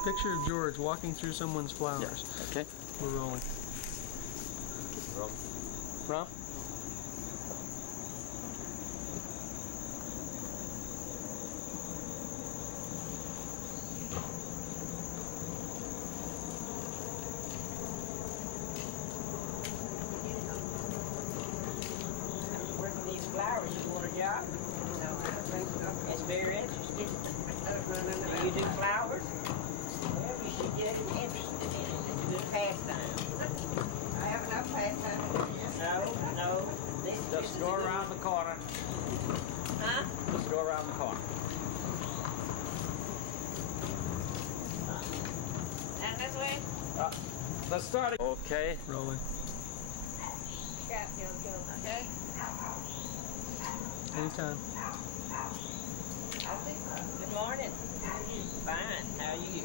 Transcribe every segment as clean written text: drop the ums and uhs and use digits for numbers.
Picture of George walking through someone's flowers. Yeah. Okay. We're rolling. Keep rolling. Rob? Working these flowers, you want a job? No, I don't think so. That's very interesting. Do you do flowers? Well, you should get interested in it. It's a good pastime. I have enough pastime. No. Just go around the corner. Huh? Just go around the corner. And this way? Let's start. Okay. Rolling. Okay. Anytime. Good morning. Fine. How are you?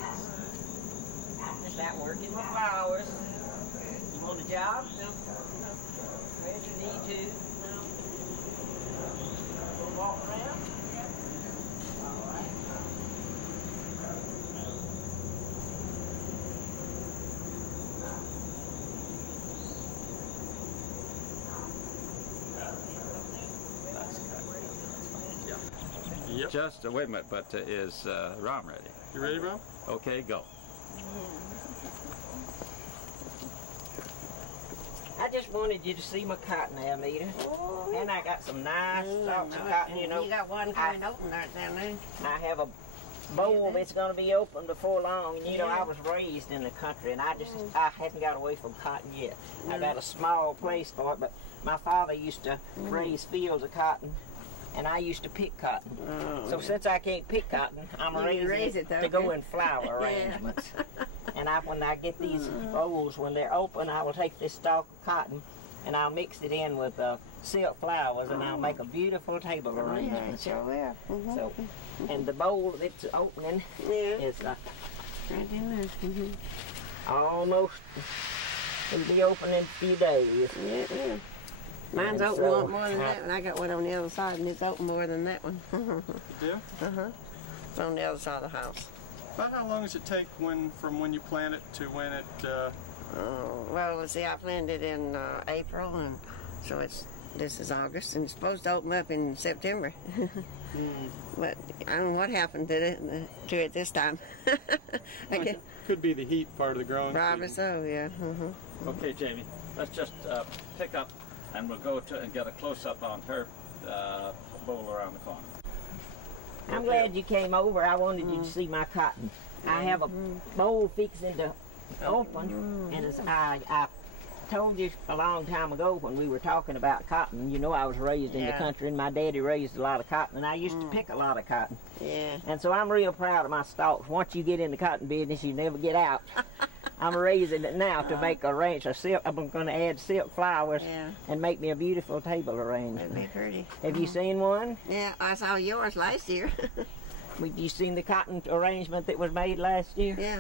Just out working with flowers. You want a job? No. Where do you need to? No. We'll walk around? All right. Yep. Just wait a minute, but is Rom ready? You ready, Rob? Okay, go. I just wanted you to see my cotton, Almeda. Oh. And I got some nice stalks of cotton, you know. You got one coming open right down there. I have a bowl that's going to be open before long. And, you know, I was raised in the country, and I hadn't got away from cotton yet. I got a small place for it, but my father used to raise fields of cotton, and I used to pick cotton. So since I can't pick cotton, I'm raising it to go in flower arrangements. And when I get these bowls, when they're open, I will take this stalk of cotton and I'll mix it in with silk flowers, and I'll make a beautiful table arrangement. Sure will. So, and the bowl that's opening is right in there. almost, it'll be open in a few days. Yeah. Mine's open a lot more than that one. I got one on the other side, and it's open more than that one. You do? It's on the other side of the house. About how long does it take from when you plant it to when it... Well, let's see, I planted in April, and so this is August, and it's supposed to open up in September. But I don't know what happened to it this time. Could be the heat part of the growing Probably season. so, yeah. Okay, Jamie, let's just pick up, and we'll go to and get a close-up on her bowl around the corner. I'm glad you came over. I wanted you to see my cotton. I have a bowl fixing to open, and as I told you a long time ago when we were talking about cotton, you know I was raised in the country, and my daddy raised a lot of cotton, and I used to pick a lot of cotton. Yeah. And so I'm real proud of my stalks. Once you get in the cotton business, you never get out. I'm raising it now to make a range of silk. I'm going to add silk flowers and make me a beautiful table arrangement. That'd be pretty. Have you seen one? Yeah, I saw yours last year. You seen the cotton arrangement that was made last year? Yeah.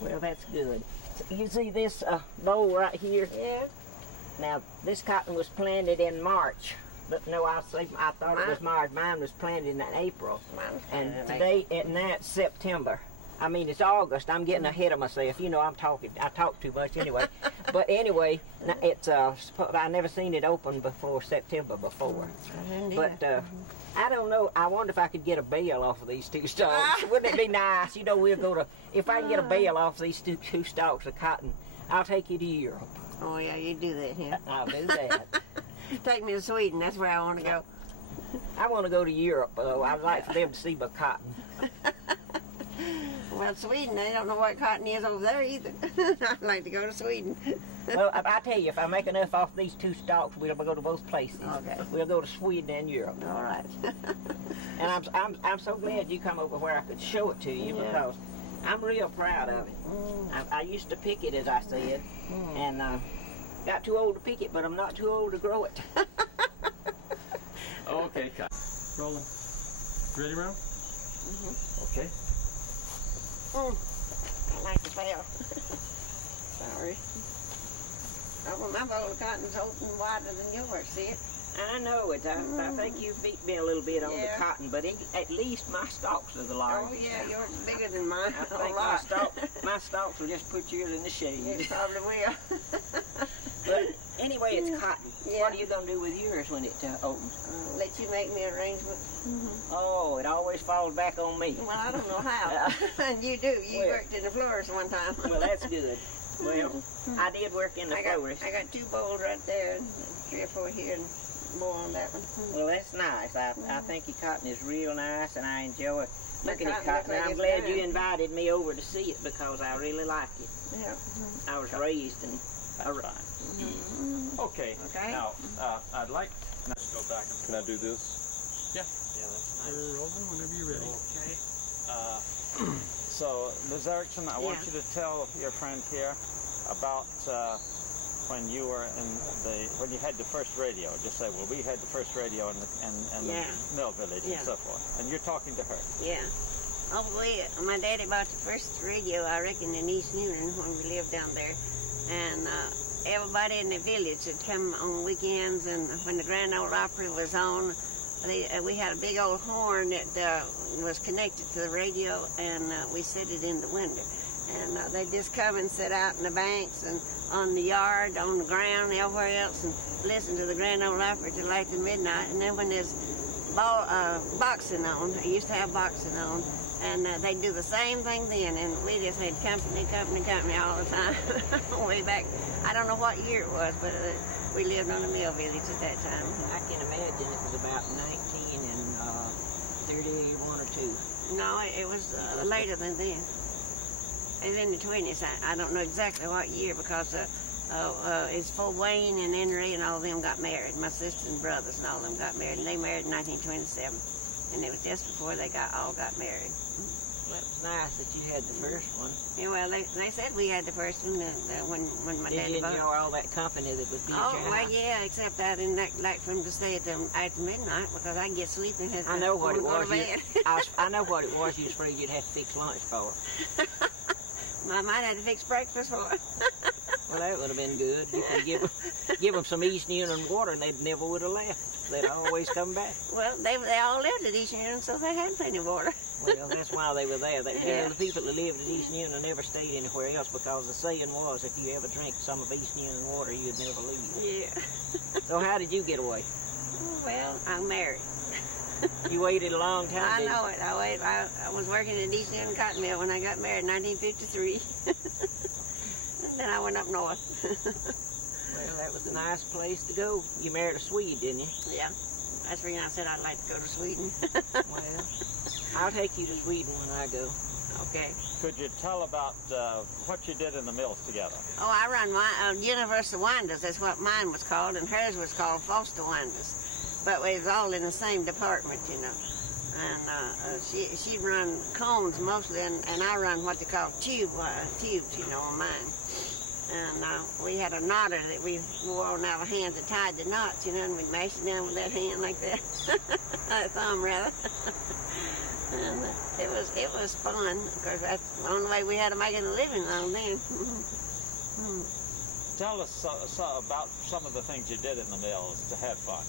Well, that's good. So you see this bowl right here? Yeah. Now, this cotton was planted in March. But no, I thought it was March. Mine was planted in April. And today, and that's September. I mean, it's August. I'm getting ahead of myself. You know, I talk too much anyway. But anyway, it's I never seen it open before September before. But I don't know. I wonder if I could get a bale off of these two stalks. Wouldn't it be nice? You know, we'll go to, if I can get a bale off these two stalks of cotton, I'll take you to Europe. Oh, yeah, you do that, yeah. I'll do that. Take me to Sweden. That's where I want to go. I want to go to Europe, though. I'd like for them to see my cotton. Well, Sweden, they don't know what cotton is over there either. I'd like to go to Sweden. Well, I tell you, if I make enough off these two stalks, we'll go to both places. Okay. We'll go to Sweden and Europe. All right. And I'm so glad you come over where I could show it to you because I'm real proud of it. I used to pick it, as I said, and got too old to pick it, but I'm not too old to grow it. Okay, cut. Rolling. Ready, Rob? Okay. I like the bell. Sorry. Oh, well, my bowl of cotton's open wider than yours, see it? I know it. I think you beat me a little bit on the cotton, but at least my stalks are the largest. Oh, yeah, yours is bigger than mine. I think my stalks will just put yours in the shade. It probably will. But anyway, it's cotton. Yeah. What are you going to do with yours when it opens? Let you make me arrangements. Oh, it always falls back on me. Well, I don't know how. And you do. You worked in the florist one time. Well, that's good. Well, I did work in the florist. I got 2 bowls right there, and 3 or 4 here, and more on that one. Well, that's nice. I think your cotton is real nice, and I enjoy looking at cotton. Like I'm glad you invited me over to see it because I really like it. Yeah. I was raised in a right. Okay. Now, I'd like. Let's go back. Can I do this? Yeah. Yeah, that's nice. Rolling whenever you're ready. Okay. So, Ms. Erickson, I want you to tell your friend here about when you were when you had the first radio. Just say, well, we had the first radio in the mill village and so forth. And you're talking to her. Yeah. Oh, my daddy bought the first radio, I reckon, in East Newton when we lived down there. And everybody in the village would come on weekends, and when the Grand Ole Opry was on, we had a big old horn that was connected to the radio, and we set it in the window. And they'd just come and sit out in the banks and on the yard, on the ground, everywhere else, and listen to the Grand Ole Opry till late to midnight. And then when there's boxing on, I used to have boxing on, and they'd do the same thing then, and we just had company all the time. Way back, I don't know what year it was, but we lived on the mill village at that time. I can imagine it was about 1931 or 2. No, it was later than then. It was in the 20s. I don't know exactly what year because it's before Wayne and Henry and all of them got married. My sisters and brothers and all of them got married, and they married in 1927. And it was just before they all got married. Well, it was nice that you had the first one. Yeah, well, they said we had the first one when my daddy bought it. Did you enjoy all that company that would be at your house? Well, yeah, except I didn't like for them to stay at midnight because I'd get sleepy. I know what it was. I know what it was. You was afraid you'd have to fix lunch for her. I might have to fix breakfast for her. Well, that would have been good. You could give them some East Newton water, and they never would have left. They'd always come back. Well, they all lived at East Newton, so they had plenty of water. Well, that's why they were there. The people that lived at East Newton never stayed anywhere else because the saying was, if you ever drink some of East Newton water, you'd never leave. Yeah. So how did you get away? Well, I'm married. You waited a long time. I know it. I was working at East Newton Cotton Mill when I got married in 1953. And then I went up north. Well, that was a nice place to go. You married a Swede, didn't you? Yeah. That's the reason I said I'd like to go to Sweden. Well, I'll take you to Sweden when I go. Okay. Could you tell about what you did in the mills together? Oh, I run my Universal Winders. That's what mine was called, and hers was called Foster Winders. But we was all in the same department, you know. And she'd run cones mostly, and I run what they call tubes, you know, on mine. And we had a knotter that we wore on our hands that tied the knots, you know, and we'd mash it down with that hand like that, thumb rather. And it was fun, because that's the only way we had to make it a living on then. Tell us about some of the things you did in the mills to have fun.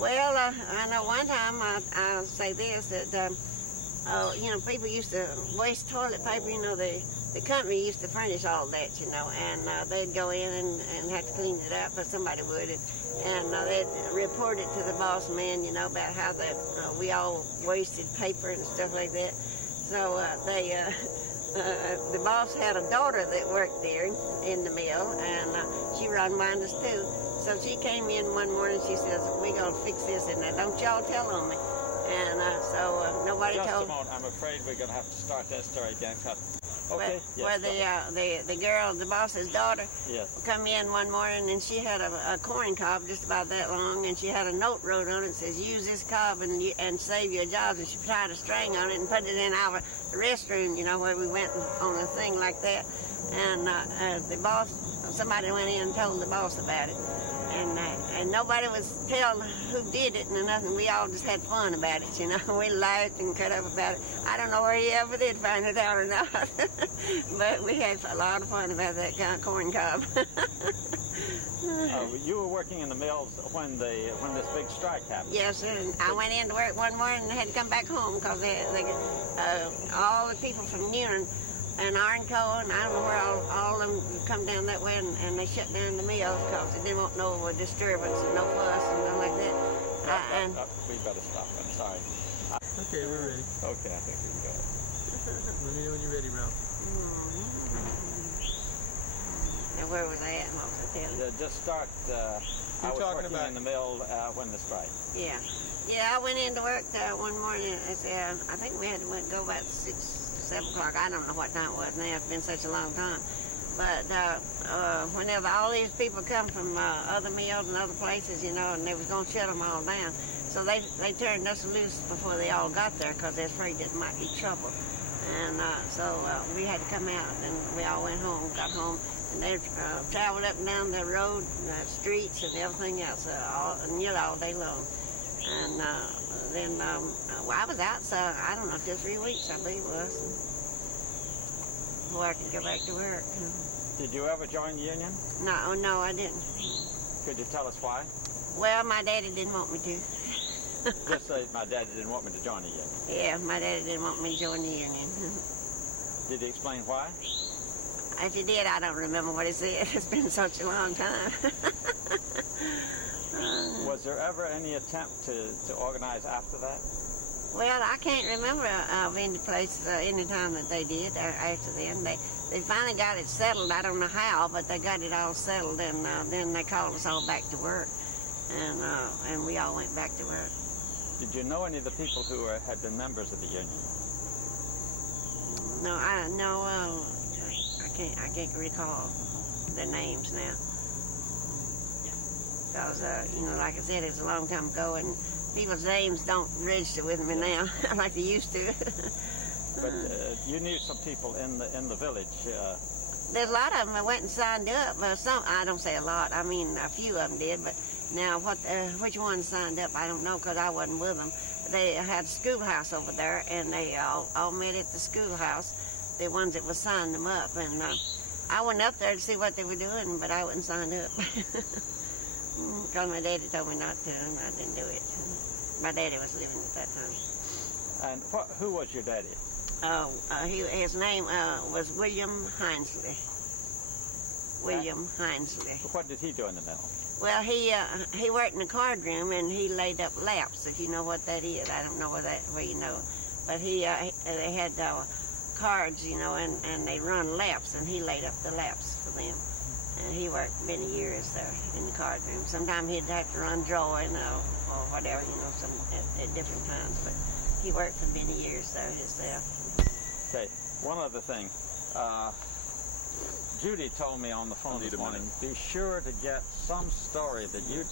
Well, I know one time, I'll say this, that, you know, people used to waste toilet paper, you know, the company used to furnish all that, you know, and they'd go in and have to clean it up, but somebody would, and they'd report it to the boss man, you know, about how that we all wasted paper and stuff like that. So the boss had a daughter that worked there in the mill, and she run winders too. So she came in one morning, she says, "We're going to fix this, and don't y'all tell on me." And so nobody told. Just a moment, I'm afraid we're going to have to start that story again. Okay. Where the girl, the boss's daughter, come in one morning, and she had a corn cob just about that long, and she had a note wrote on it that says, "Use this cob and save your jobs." And she tied a string on it and put it in our restroom, you know, where we went on a thing like that. And the boss, somebody went in and told the boss about it. And nobody would tell who did it and nothing. We all just had fun about it, you know. We laughed and cut up about it. I don't know where he ever did find it out or not. But we had a lot of fun about that kind of corn cob. You were working in the mills when this big strike happened. Yes, and I went in to work one morning and had to come back home because all the people from Newnan and Arnco and I don't know where all of them come down that way and they shut down the mills because they didn't want no disturbance and no fuss and nothing like that. We better stop. I'm sorry. Okay, we're ready. Okay, I think we can go. Let me know when you're ready, Ralph. Now, where was I at? What was I telling you? Just start. I was working in the mill when the strike. Yeah. Yeah, I went into work one morning. I think we had to go about 6, 7 o'clock. I don't know what time it was now. It's been such a long time. But whenever all these people come from other mills and other places, you know, and they was going to shut them all down. So they turned us loose before they all got there because they're afraid there might be trouble. And so we had to come out, and we all went home, got home, and they traveled up and down the road, streets, and everything else, all day long. And then I was out, so I don't know, 2 or 3 weeks, I believe it was, before I could go back to work. Did you ever join the union? No, I didn't. Could you tell us why? Well, my daddy didn't want me to. Just say my daddy didn't want me to join the union. Yeah, my daddy didn't want me to join the union. Did he explain why? If he did, I don't remember what he said. It's been such a long time. Was there ever any attempt to organize after that? Well, I can't remember of any place, any time that they did after then. They finally got it settled. I don't know how, but they got it all settled, and then they called us all back to work, and we all went back to work. Did you know any of the people who had been members of the union? No, I can't recall their names now. Because, like I said, it's a long time ago, and people's names don't register with me now like they used to. But you knew some people in the village. There's a lot of them that went and signed up. Some, I don't say a lot. I mean, a few of them did. But now, which ones signed up, I don't know, because I wasn't with them. They had a schoolhouse over there, and they all met at the schoolhouse. The ones that was signed them up, and I went up there to see what they were doing, but I wasn't signed up. Because my daddy told me not to, and I didn't do it. My daddy was living at that time. And who was your daddy? His name was William Hinesley. William Hinesley. What did he do in the mill? Well, he worked in the card room, and he laid up laps, if you know what that is. I don't know where you know. But they had cards, you know, and they run laps, and he laid up the laps for them. And he worked many years there in the card room. Sometimes he'd have to run drawing or whatever, you know, at different times. But he worked for many years there himself. Okay, one other thing. Judy told me on the phone this morning, be sure to get some story that you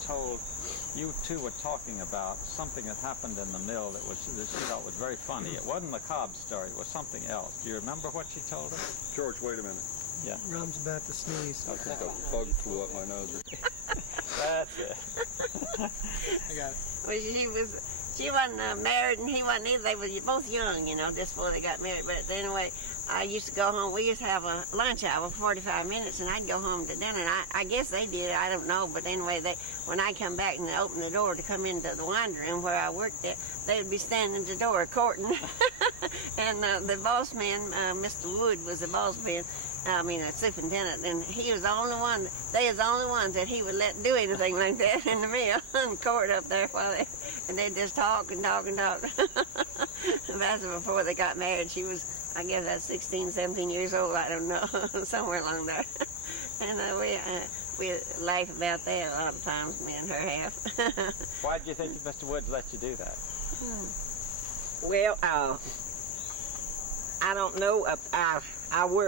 two were talking about, something that happened in the mill that she thought was very funny. It wasn't the Cobb story, it was something else. Do you remember what she told us? George, wait a minute. Yeah. Rob's about to sneeze. I think a bug flew up my nose. That's it. I got it. Well, she wasn't married, and he wasn't either. They were both young, you know, just before they got married. But anyway, I used to go home. We used to have a lunch hour, 45 minutes, and I'd go home to dinner. And I guess they did. I don't know. But anyway, when I come back and open the door to come into the wine room where I worked at, they would be standing at the door courting. And the boss man, Mr. Wood, was the boss man. I mean, a superintendent, and he was the only one. They was the only ones that he would let do anything like that in the mill and court up there and they'd just talk and talk and talk. That's before they got married. She was, I guess, about 16, 17 years old. I don't know, somewhere along there. And we laugh about that a lot of times, me and her half. Why did you think Mr. Woods let you do that? Well, I don't know.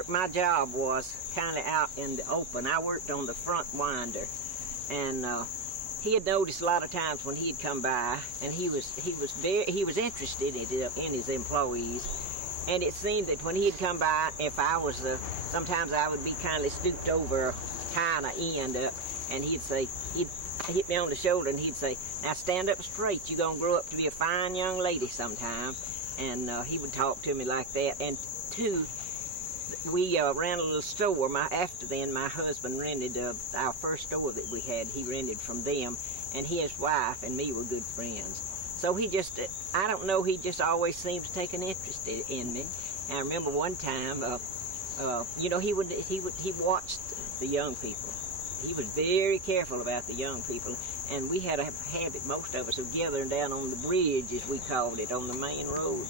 My job was kind of out in the open. I worked on the front winder, and he had noticed a lot of times when he'd come by, and he was interested in his employees, and it seemed that when he'd come by, if I was sometimes I would be kind of stooped over, tying an end up, and he'd hit me on the shoulder, and he'd say, "Now stand up straight. You're gonna grow up to be a fine young lady sometime." And he would talk to me like that. And two, we ran a little store. After then, my husband rented our first store that we had. He rented from them, and his wife and me were good friends. So he just, I don't know, he just always seemed to take an interest in me. And I remember one time, you know, he watched the young people. He was very careful about the young people, and we had a habit, most of us, of gathering down on the bridge, as we called it, on the main road.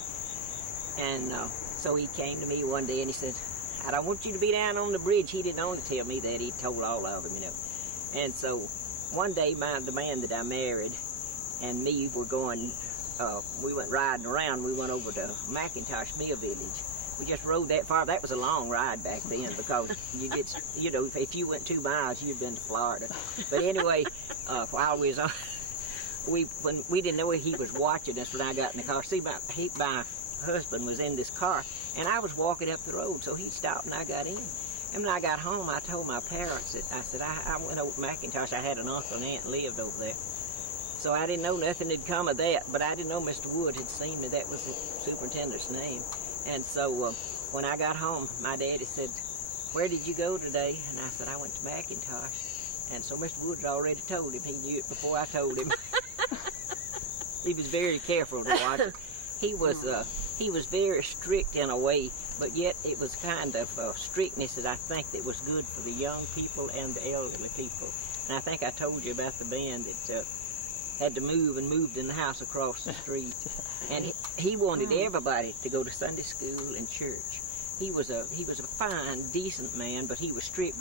And so he came to me one day and he said, I don't want you to be down on the bridge. He didn't only tell me that, he told all of them, you know. And so one day, the man that I married and me were going, we went riding around. We went over to McIntosh Mill Village. We just rode that far. That was a long ride back then, because you get, you know, if you went 2 miles, you'd been to Florida. But anyway, while we was on, when we didn't know he was watching us when I got in the car. See, my husband was in this car, and I was walking up the road, so he stopped and I got in. And when I got home, I told my parents that I went over to McIntosh. I had an uncle and aunt lived over there. So I didn't know nothing had come of that, but I didn't know Mr. Wood had seen me. That was the superintendent's name. And so when I got home, my daddy said, where did you go today? And I said, I went to McIntosh. And so Mr. Wood already told him. He knew it before I told him. He was very careful to watch it. He was very strict in a way, but yet it was kind of strictness that I think that was good for the young people and the elderly people. And I think I told you about the band that had to move and moved in the house across the street. And he wanted everybody to go to Sunday school and church. He was a fine, decent man, but he was strict.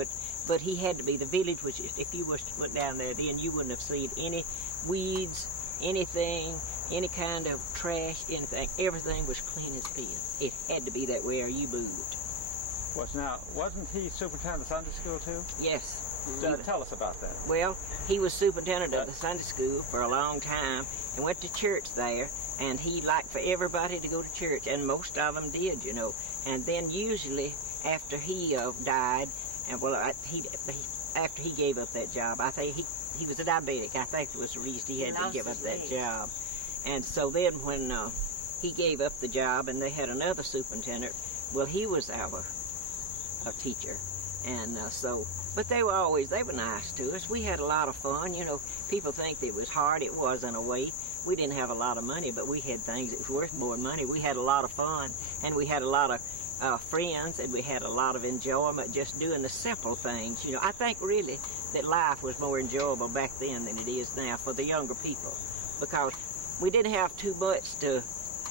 But he had to be. The village was just, if you went down there then, you wouldn't have seen any weeds, anything, any kind of trash, anything. Everything was clean as pin. It had to be that way or you moved. Wasn't he superintendent of Sunday school too? Yes. Tell us about that. Well, he was superintendent of the Sunday school for a long time and went to church there, and he liked for everybody to go to church, and most of them did, you know. And then usually after he died, and well, after he gave up that job, I think he was a diabetic. I think it was the reason he had to give up that job. And so then when he gave up the job and they had another superintendent, well, he was our teacher. And but they were nice to us. We had a lot of fun. You know, people think that it was hard. It was in a way. We didn't have a lot of money, but we had things that was worth more than money. We had a lot of fun, and we had a lot of friends, and we had a lot of enjoyment just doing the simple things. You know, I think really that life was more enjoyable back then than it is now for the younger people, because we didn't have too much to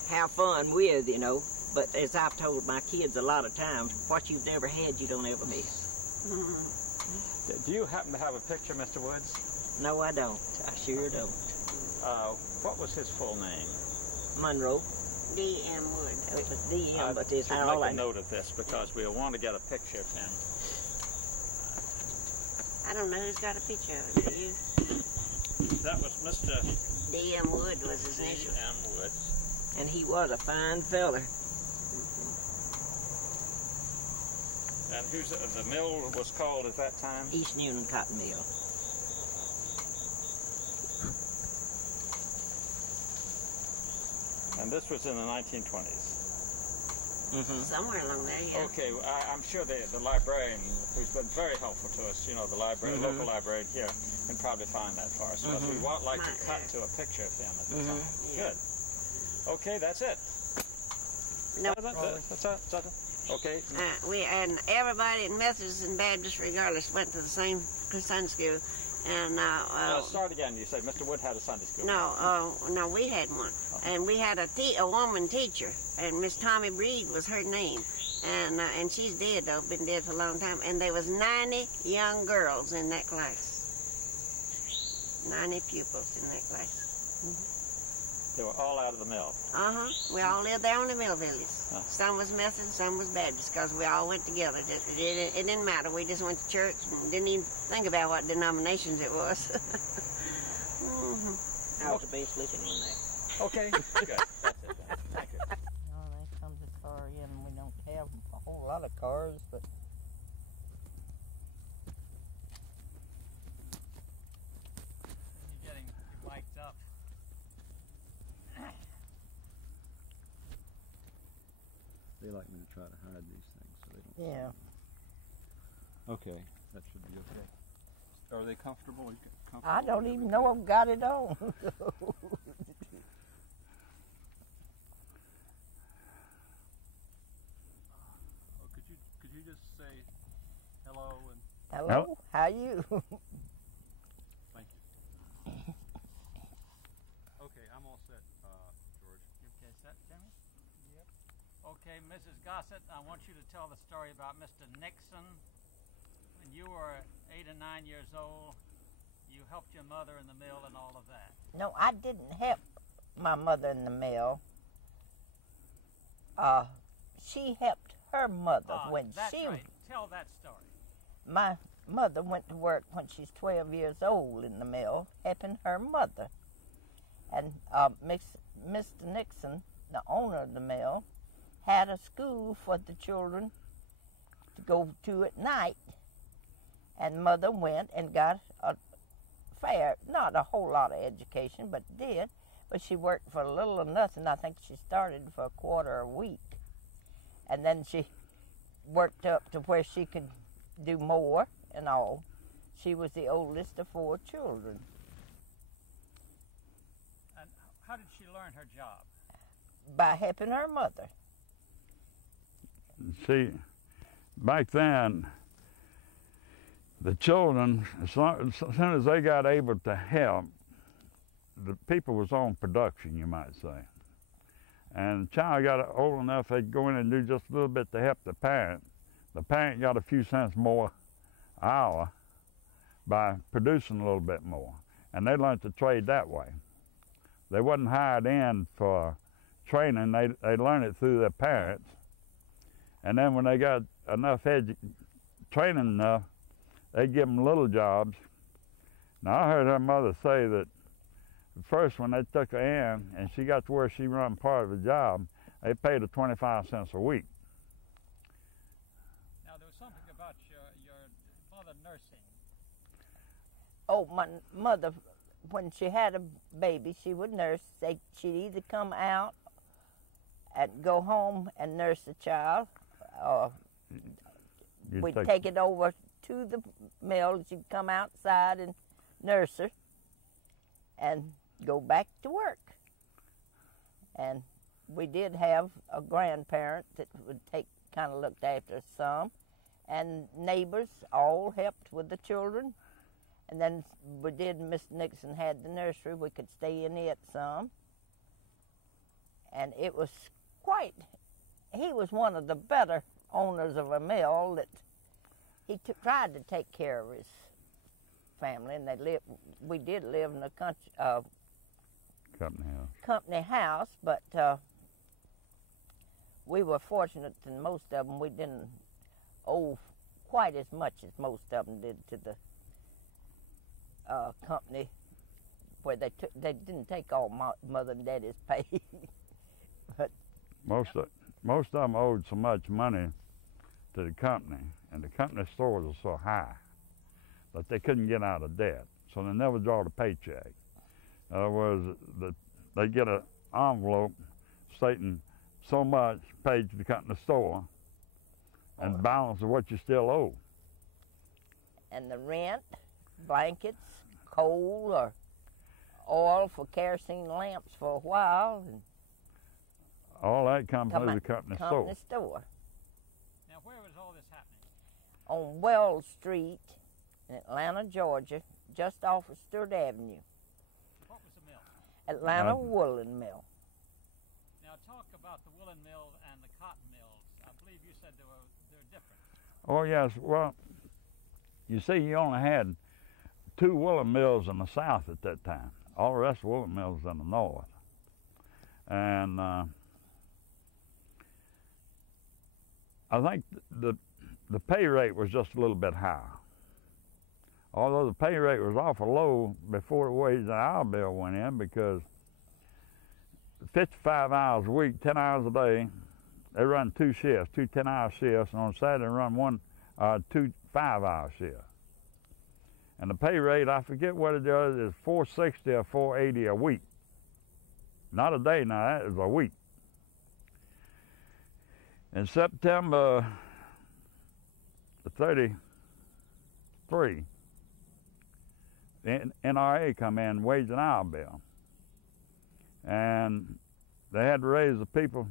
have fun with, you know. But as I've told my kids a lot of times, what you've never had, you don't ever miss. Do you happen to have a picture, Mr. Woods? No, I don't. I sure don't. What was his full name? Monroe. D.M. Wood. It was D.M., but it's I'll all make I a note of this because we'll want to get a picture of him. I don't know who's got a picture of it. Do you? That was Mr. D.M. Wood was his initial. D.M. Wood. And he was a fine feller. And the mill was called at that time? East Newnan Cotton Mill. And this was in the 1920s? Somewhere along there, yeah. Okay, I'm sure the librarian, who's been very helpful to us, you know, the library, local librarian here, can probably find that for us. So we would like to cut to a picture of him at the time. Good. Okay, that's it. No. That's it. Okay. And everybody in Methodist and Baptist, regardless, went to the same Sunday school. And start again. You say Mr. Wood had a Sunday school. No, we had one, and we had a woman teacher, and Miss Tommy Breed was her name, and she's dead though, been dead for a long time. And there was 90 young girls in that class, 90 pupils in that class. They were all out of the mill. We all lived there on the mill village. Some was Methodist, some was Baptist, because we all went together. It didn't matter. We just went to church and didn't even think about what denominations it was. I was the best looking one there. Okay, good. That's it then. Thank you. Oh, there comes a car in. We don't have a whole lot of cars, but You're getting mic'd up. They like like me to try to hide these things so they don't. Yeah. Okay, that should be okay. Are they comfortable? Are you comfortable? I don't even know I've got it on. Could you just say hello and Hello? How you? thank you? Okay, I'm all set, George. You okay, set, Jimmy? Yep. Okay, Mrs. Gosset, I want you to tell the story about Mr. Nixon. When you were 8 or 9 years old, you helped your mother in the mill and all of that. No, I didn't help my mother in the mill. She helped her mother when that's she... right. Tell that story. My mother went to work when she's 12 years old in the mill, helping her mother. And Mr. Nixon, the owner of the mill, had a school for the children to go to at night. And Mother went and got a fair, not a whole lot of education, but did. But she worked for a little or nothing. I think she started for a quarter a week. And then she worked up to where she could do more and all. She was the oldest of 4 children. And how did she learn her job? By helping her mother. See, back then, the children, as soon as they got able to help, the people was on production, you might say. And the child got old enough, they'd go in and do just a little bit to help the parent. The parent got a few cents more an hour by producing a little bit more. And they learned to trade that way. They wasn't hired in for training, they learned it through their parents. And then when they got enough training enough, they'd give them little jobs. Now I heard her mother say that first when they took her in and she got to where she run part of the job, they paid her 25 cents a week. Now there was something about your mother nursing. Oh, my mother, when she had a baby, she would nurse. She'd either come out and go home and nurse the child, or we'd take it over to the mill. She'd come outside and nurse her and go back to work. And we did have a grandparent that would kind of looked after us some, and neighbors all helped with the children. And then Mr. Nixon had the nursery, we could stay in it some. And it was he was one of the better owners of a mill that he tried to take care of his family, and we did live in a company house, but we were fortunate than most of them. We didn't owe quite as much as most of them did to the company, where they didn't take all Mother and Daddy's pay. But most of them owed so much money to the company, and the company stores are so high that they couldn't get out of debt, so they never drawed a paycheck. In other words, they get an envelope stating so much paid to the company store, and the balance of what you still owe. And the rent, blankets, coal, or oil for kerosene lamps for a while, and all that comes through the company store. Now, where was all this happening? On Wells Street in Atlanta, Georgia, just off of Stewart Avenue. What was the mill? Atlanta Woolen Mill. Now, talk about the woolen mill and the cotton mills. I believe you said they're different. Oh, yes. Well, you see, you only had 2 woolen mills in the south at that time. All the rest of woolen mills in the north. And I think the pay rate was just a little bit higher. Although the pay rate was awful low before the wage and hour bill went in, because 55 hours a week, 10 hours a day, they run 2 shifts, 2 10-hour shifts, and on Saturday they run 2 5-hour shifts. And the pay rate, I forget what it is $4.60 or $4.80 a week. Not a day now, that is a week. In September the 33, the NRA come in, wage and hour bill. And they had to raise the people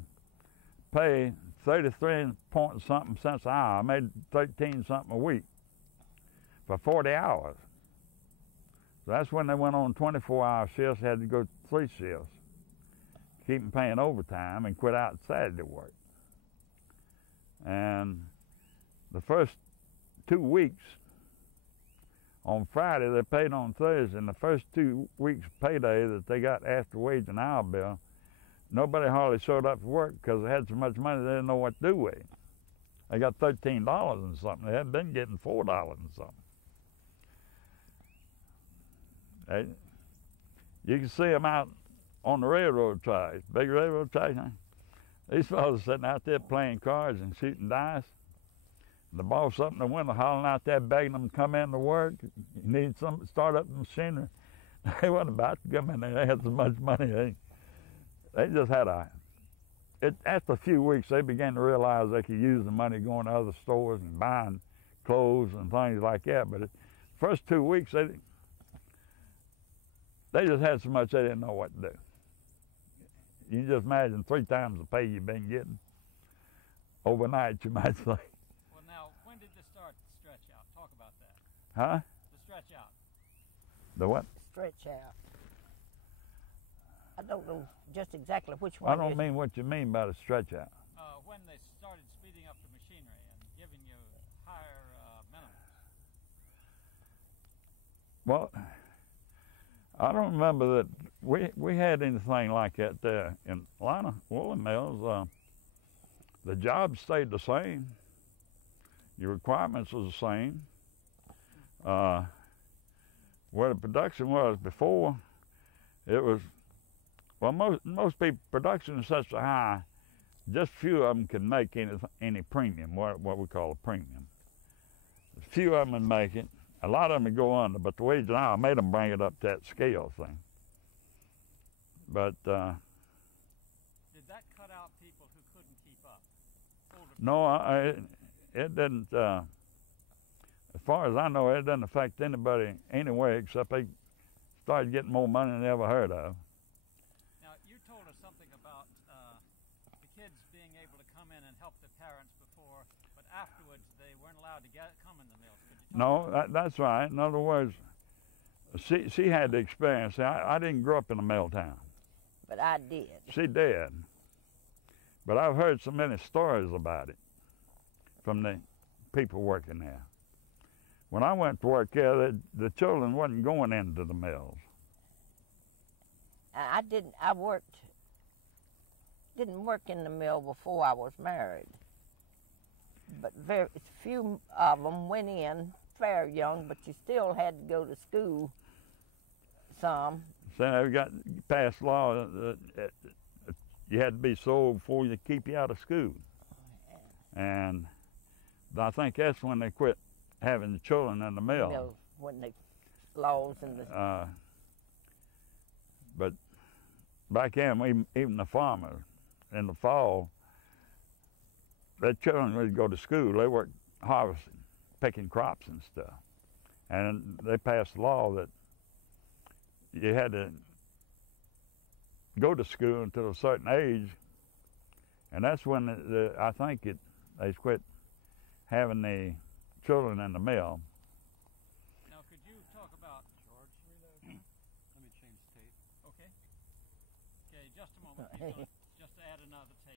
pay 33 point something cents an hour. I made 13 something a week for 40 hours. So that's when they went on 24-hour shifts, had to go 3 shifts, keep them paying overtime and quit out Saturday work. And the first 2 weeks, on Friday they paid on Thursday, and the first 2 weeks payday that they got after wage and hour bill, nobody hardly showed up for work because they had so much money they didn't know what to do with it. They got $13 and something. They hadn't been getting $4 and something. You can see them out on the railroad tracks, big railroad tracks. These fellas sitting out there playing cards and shooting dice. The boss up in the window hollering out there begging them to come in to work. You need something to start up the machinery. They wasn't about to come in there. They had so much money. They just had after a few weeks, they began to realize they could use the money going to other stores and buying clothes and things like that. But the first 2 weeks, they just had so much they didn't know what to do. You can just imagine 3 times the pay you've been getting overnight, you might say. Well, now, when did this start to stretch out? Talk about that. Huh? The stretch out. The what? Stretch out. I don't know just exactly which one. I don't mean what you mean by the stretch out. When they started speeding up the machinery and giving you higher minimums. Well, I don't remember that we had anything like that there in Atlanta woolen mills. The jobs stayed the same. Your requirements was the same. Where the production was before, it was, well, most people, production is such a high, just few of them can make any premium, what we call a premium. A few of them would make it. A lot of them would go under, but the wage and hour made them bring it up to that scale thing. But did that cut out people who couldn't keep up? No, it didn't. As far as I know, it doesn't affect anybody anyway, except they started getting more money than they ever heard of. Now, you told us something about the kids being able to come in and help their parents before, but afterwards they weren't allowed to come in the mills. No, that's right. In other words, she had the experience. I didn't grow up in a mill town. But I did. She did. But I've heard so many stories about it from the people working there. When I went to work there, the children wasn't going into the mills. I didn't work in the mill before I was married. But very few of them went in fair young, but you still had to go to school some. So they got passed law that you had to be sold before you keep you out of school. And I think that's when they quit having the children in the mill. When the laws and the... But back then, even the farmers, in the fall, their children would go to school. They worked harvesting, picking crops and stuff. And they passed a law that you had to go to school until a certain age, and that's when I think they quit having the children in the mill. Now, could you talk about George? Let me change the tape. Okay. Okay, just a moment. Just to add another tape.